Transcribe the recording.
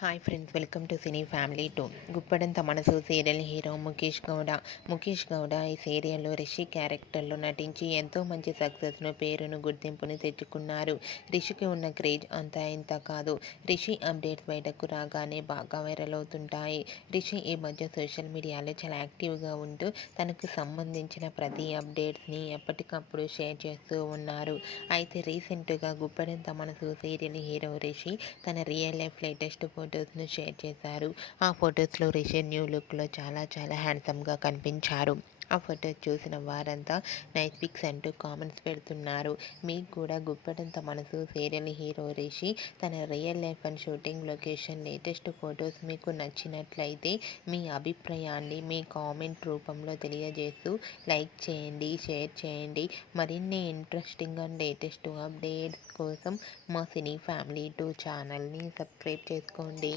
Hi friends, welcome to cine family 2. Guppedantha మనసు serial hero Mukesh Gowda ఈ సీరియల్లో రిషి క్యారెక్టర్లో నటించి ఎంతో మంచి సక్సెస్ను, పేరును, గుర్తింపును తెచ్చుకున్నారు. రిషికి ఉన్న క్రేజ్ అంతా ఇంత కాదు. రిషి అప్డేట్స్ బయటకు రాగానే బాగా వైరల్ అవుతుంటాయి. రిషి ఈ మధ్య సోషల్ మీడియాలో చాలా యాక్టివ్గా ఉంటూ తనకు సంబంధించిన ప్రతి అప్డేట్స్ని ఎప్పటికప్పుడు షేర్ చేస్తూ ఉన్నారు. అయితే రీసెంట్గా గుప్పడంత మనసు సీరియల్ హీరో రిషి తన రియల్ లైఫ్ లేటెస్ట్ ఫొటోస్ను షేర్ చేశారు. ఆ ఫొటోస్లో రిషి న్యూ లుక్లో చాలా హ్యాండ్సమ్గా కనిపించారు. ఆ ఫొటోస్ చూసిన వారంతా నైస్ పిక్స్ అంటూ కామెంట్స్ పెడుతున్నారు. మీకు కూడా గుప్పడంత మనసు సీరియల్ హీరో రిషి తన real life and shooting location latest photos మీకు నచ్చినట్లయితే మీ అభిప్రాయాన్ని మీ కామెంట్ రూపంలో తెలియజేస్తూ లైక్ చేయండి, షేర్ చేయండి. మరిన్ని ఇంట్రెస్టింగ్ అండ్ లేటెస్ట్ అప్డేట్స్ కోసం మా సినీ ఫ్యామిలీ 2 ఛానల్ని సబ్స్క్రైబ్ చేసుకోండి.